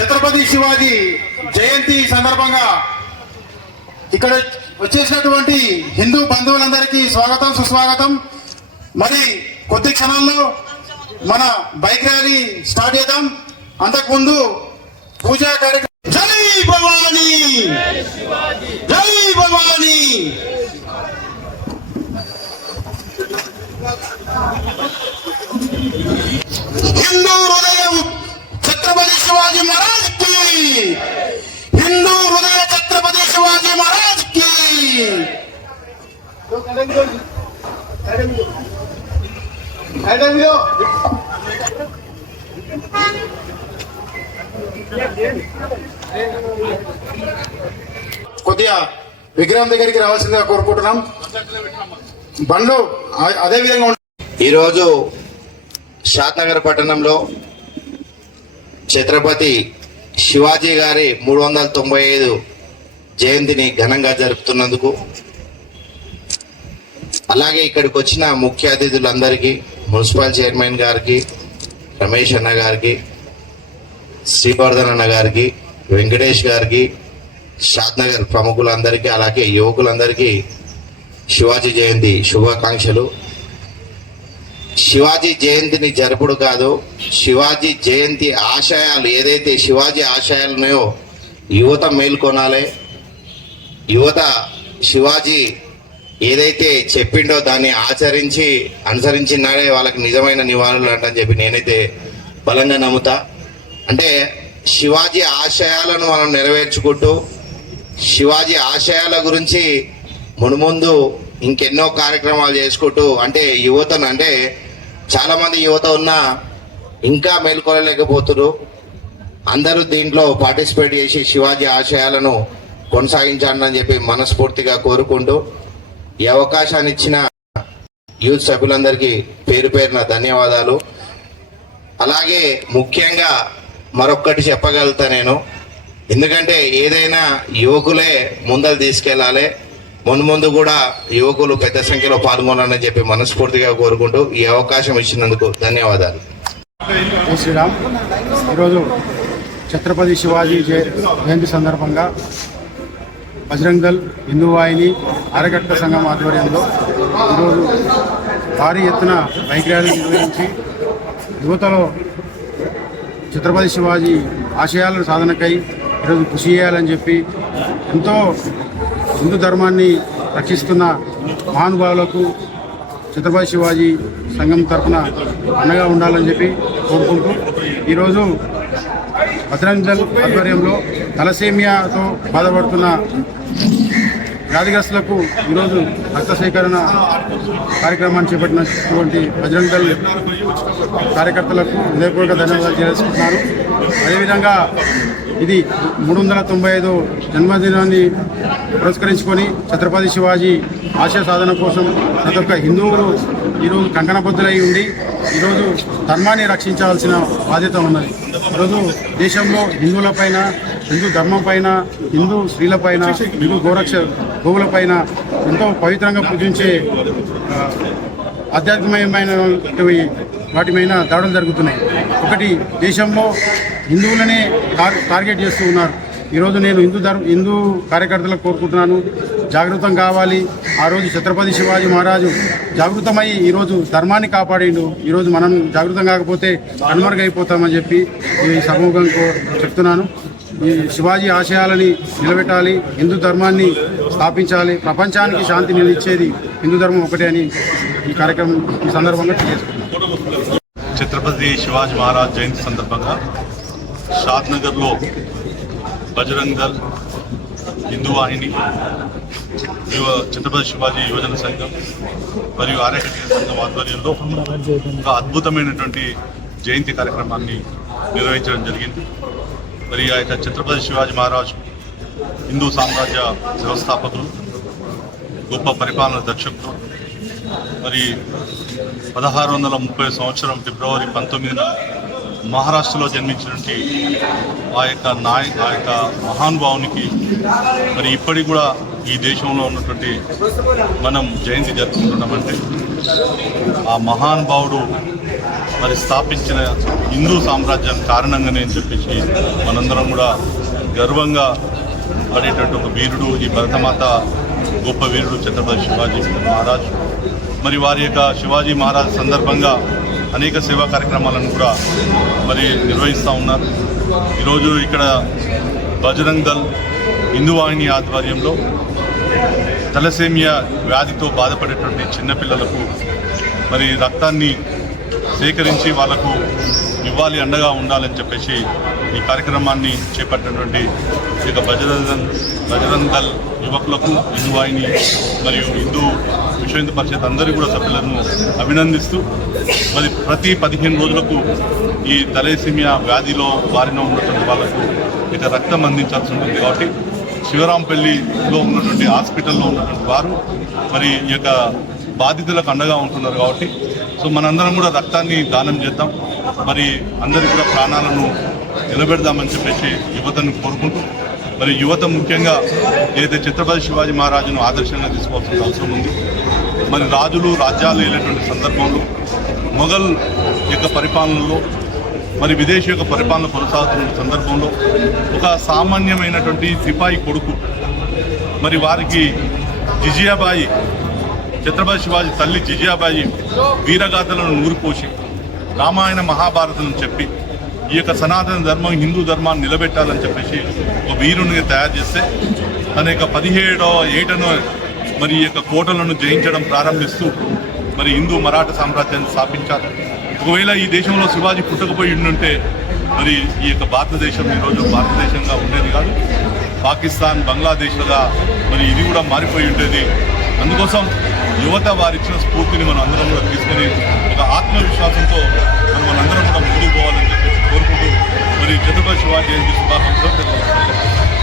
ఛత్రపతి శివాజీ జయంతి సందర్భంగా ఇక్కడ వచ్చేసినటువంటి హిందూ బంధువులందరికీ స్వాగతం సుస్వాగతం. మరి కొద్ది క్షణాల్లో మన బైక్ ర్యాలీ స్టార్ట్ చేద్దాం. అంతకుముందు పూజా కార్యక్రమం. జై భవానీ! జై భవానీ! హిందూ హృదయం ఛత్రపతి శివాజీ మహారాజ్కి హిందూ హృదయ ఛత్రపతి శివాజీ మహారాజ్కి కొద్దిగా విగ్రహం దగ్గరికి రావాల్సిందిగా కోరుకుంటున్నాం బండ్లు అదే విధంగా ఉంటాయి. ఈరోజు షాద్నగర్ పట్టణంలో ఛత్రపతి శివాజీ గారి మూడు వందల తొంభై ఐదు జయంతిని ఘనంగా జరుపుతున్నందుకు అలాగే ఇక్కడికి వచ్చిన ముఖ్య అతిథులందరికీ మున్సిపల్ చైర్మన్ గారికి రమేష్ అన్న గారికి శ్రీవర్ధన్ అన్న గారికి వెంకటేష్ గారికి షాద్నగర్ ప్రముఖులందరికీ అలాగే యువకులందరికీ శివాజీ జయంతి శుభాకాంక్షలు. శివాజీ జయంతిని జరుపుడు కాదు శివాజీ జయంతి ఆశయాలు ఏదైతే శివాజీ ఆశయాలు ఉన్నాయో యువత మేల్కొనాలి. యువత శివాజీ ఏదైతే చెప్పిండో దాన్ని ఆచరించి అనుసరించినాడే వాళ్ళకి నిజమైన నివారణలు అంటని చెప్పి నేనైతే బలంగా నమ్ముతా. అంటే శివాజీ ఆశయాలను మనం నెరవేర్చుకుంటూ శివాజీ ఆశయాల గురించి మునుముందు ఇంకెన్నో కార్యక్రమాలు చేసుకుంటూ అంటే యువతను అంటే చాలా మంది యువత ఉన్నా ఇంకా మేల్కొనలేకపోతున్నారు అందరూ దీంట్లో పార్టిసిపేట్ చేసి శివాజీ ఆశయాలను కొనసాగించాలని అని చెప్పి మనస్ఫూర్తిగా కోరుకుంటూ ఈ అవకాశాన్ని ఇచ్చిన యూత్ సభ్యులందరికీ పేరు పేరున ధన్యవాదాలు. అలాగే ముఖ్యంగా మరొక్కటి చెప్పగలుగుతా నేను. ఎందుకంటే ఏదైనా యువకులే ముందలు తీసుకెళ్ళాలి. ముందు ముందు కూడా యువకులు పెద్ద సంఖ్యలో పాల్గొనాలని చెప్పి మనస్ఫూర్తిగా కోరుకుంటూ ఈ అవకాశం ఇచ్చినందుకు ధన్యవాదాలు. శ్రీరామ్. ఈరోజు ఛత్రపతి శివాజీ జయంతి సందర్భంగా బజరంగ్ హిందూ వాహిని ఆరగట్ట సంఘం ఆధ్వర్యంలో ఈరోజు భారీ ఎత్తున బైక్ ర్యాలీ నిర్వహించి యువతలో ఛత్రపతి శివాజీ ఆశయాలను సాధనకై ఈరోజు కృషి చేయాలని చెప్పి ఎంతో హిందూ ధర్మాన్ని రక్షిస్తున్న మహానుభావులకు ఛత్రపతి శివాజీ సంఘం తరఫున అండగా ఉండాలని చెప్పి కోరుకుంటూ ఈరోజు భద్రాంజల్ ఆధ్వర్యంలో తలసేమియాతో బాధపడుతున్న వ్యాధిగ్రస్తులకు ఈరోజు రక్త సేకరణ కార్యక్రమాన్ని చేపట్టినటువంటి భజరంగల్ కార్యకర్తలకు హృదయపూర్వక ధన్యవాదాలు చేసుకుంటున్నారు అదేవిధంగా ఇది మూడు వందల తొంభై ఐదు జన్మదినాన్ని పురస్కరించుకొని ఛత్రపతి శివాజీ ఆశయ సాధన కోసం ప్రతి ఒక్క హిందువులు ఈరోజు కంకణబద్ధులై ఉండి ఈరోజు ధర్మాన్ని రక్షించాల్సిన బాధ్యత ఉన్నది. ఈరోజు దేశంలో హిందువులపైన హిందూ ధర్మం పైన హిందూ స్త్రీలపైన హిందూ గోరక్ష గోవులపైన ఎంతో పవిత్రంగా పూజించే ఆధ్యాత్మికమైన వాటి మీద దాడులు జరుగుతున్నాయి. ఒకటి దేశంలో హిందువులనే టార్ టార్గెట్ చేస్తూ ఉన్నారు. ఈరోజు నేను హిందూ ధర్మ హిందూ కార్యకర్తలకు కోరుకుంటున్నాను. జాగృతం కావాలి. ఆ రోజు ఛత్రపతి శివాజీ మహారాజు జాగృతమై ఈరోజు ధర్మాన్ని కాపాడిండు. ఈరోజు మనం జాగృతం కాకపోతే కనుమరుగైపోతామని చెప్పి ఈ సమూహం చెప్తున్నాను. ఈ శివాజీ ఆశయాలని నిలబెట్టాలి. హిందూ ధర్మాన్ని స్థాపించాలి. ప్రపంచానికి శాంతి నిలిచేది హిందూ ధర్మం ఒకటే అని ఈ కార్యక్రమం ఈ సందర్భంగా తెలియజేసుకుంటున్నాను. ఛత్రపతి శివాజీ మహారాజ్ జయంతి సందర్భంగా షాద్నగర్లో బజరంగ్ దళ్ హిందూ వాహిని యువ ఛత్రపతి శివాజీ యువజన సంఘం మరియు ఆర్యకట్య సంఘం ఆధ్వర్యంలో ఒక అద్భుతమైనటువంటి జయంతి కార్యక్రమాన్ని నిర్వహించడం జరిగింది. మరి ఆ యొక్క ఛత్రపతి శివాజీ మహారాజ్ హిందూ సామ్రాజ్య వ్యవస్థాపకులు గొప్ప పరిపాలన దర్శకులు మరి పదహారు వందల ముప్పై సంవత్సరం ఫిబ్రవరి పంతొమ్మిదిన మహారాష్ట్రలో జన్మించినటువంటి ఆ యొక్క నాయ ఆ యొక్క మహానుభావునికి మరి ఇప్పటికి కూడా ఈ దేశంలో ఉన్నటువంటి మనం జయంతి జరుపుకుంటున్నామంటే ఆ మహానుభావుడు మరి స్థాపించిన హిందూ సామ్రాజ్యం కారణంగానే అని చెప్పేసి మనందరం కూడా గర్వంగా పడేటటువంటి ఒక వీరుడు ఈ భరతమాత గొప్ప వీరుడు ఛత్రపతి శివాజీ మహారాజ్. మరి వారి యొక్క శివాజీ మహారాజ్ సందర్భంగా అనేక సేవా కార్యక్రమాలను కూడా మరి నిర్వహిస్తూ ఉన్నారు. ఈరోజు ఇక్కడ బజరంగ్ దళ్ హిందువాహిని ఆధ్వర్యంలో తలసేమియా వ్యాధితో బాధపడేటువంటి చిన్నపిల్లలకు మరి రక్తాన్ని సేకరించి వాళ్ళకు ఇవ్వాలి అండగా ఉండాలని చెప్పేసి ఈ కార్యక్రమాన్ని చేపట్టినటువంటి ఈ యొక్క బజరంగ్ బజరంగ్ దళ్ యువకులకు హిందూ వాహిని మరియు హిందూ విశ్వ హిందూ పరిషత్ అందరి కూడా సభ్యులను అభినందిస్తూ మరి ప్రతి పదిహేను రోజులకు ఈ తలేసిమియా వ్యాధిలో బారిన ఉన్నటువంటి వాళ్ళకు ఇక రక్తం అందించాల్సి ఉంటుంది కాబట్టి శివరాంపల్లిలో ఉన్నటువంటి హాస్పిటల్లో ఉన్నటువంటి వారు మరి ఈ యొక్క బాధితులకు అండగా ఉంటున్నారు కాబట్టి సో మనందరం కూడా రక్తాన్ని దానం చేద్దాం. మరి అందరి కూడా ప్రాణాలను నిలబెడదామని చెప్పేసి యువతను కోరుకుంటూ మరి యువత ముఖ్యంగా ఏదైతే ఛత్రపతి శివాజీ మహారాజును ఆదర్శంగా తీసుకోవాల్సిన అవసరం ఉంది. మరి రాజులు రాజ్యాలు వెళ్ళేటువంటి సందర్భంలో మొఘల్ యొక్క పరిపాలనలో మరి విదేశీ యొక్క పరిపాలన కొనసాగుతున్న సందర్భంలో ఒక సామాన్యమైనటువంటి సిపాయి కొడుకు మరి వారికి జిజియాబాయి ఛత్రపతి శివాజీ తల్లి జిజియాబాయి వీరగాథలను నూరిపోసి రామాయణ మహాభారతం చెప్పి ఈ యొక్క సనాతన ధర్మం హిందూ ధర్మాన్ని నిలబెట్టాలని చెప్పేసి ఒక వీరుని తయారు చేస్తే తన యొక్క పదిహేడో ఏటను మరి ఈ యొక్క కోటలను జయించడం ప్రారంభిస్తూ మరి హిందూ మరాఠా సామ్రాజ్యాన్ని స్థాపించారు. ఒకవేళ ఈ దేశంలో శివాజీ పుట్టకపోయి ఉండుంటే మరి ఈ యొక్క భారతదేశం ఈరోజు భారతదేశంగా ఉండేది కాదు. పాకిస్తాన్ బంగ్లాదేశ్లుగా మరి ఇది కూడా మారిపోయి ఉండేది. అందుకోసం యువత వారిచ్చిన స్ఫూర్తిని మనం అందరం కూడా తీసుకొని ఒక ఆత్మవిశ్వాసంతో మనం మనందరం కూడా ముందుకు పోవాలని చెప్పేసి కోరుకుంటూ మరి చతుర్భ శివాజీ జయంతి శుభాకాంక్షలు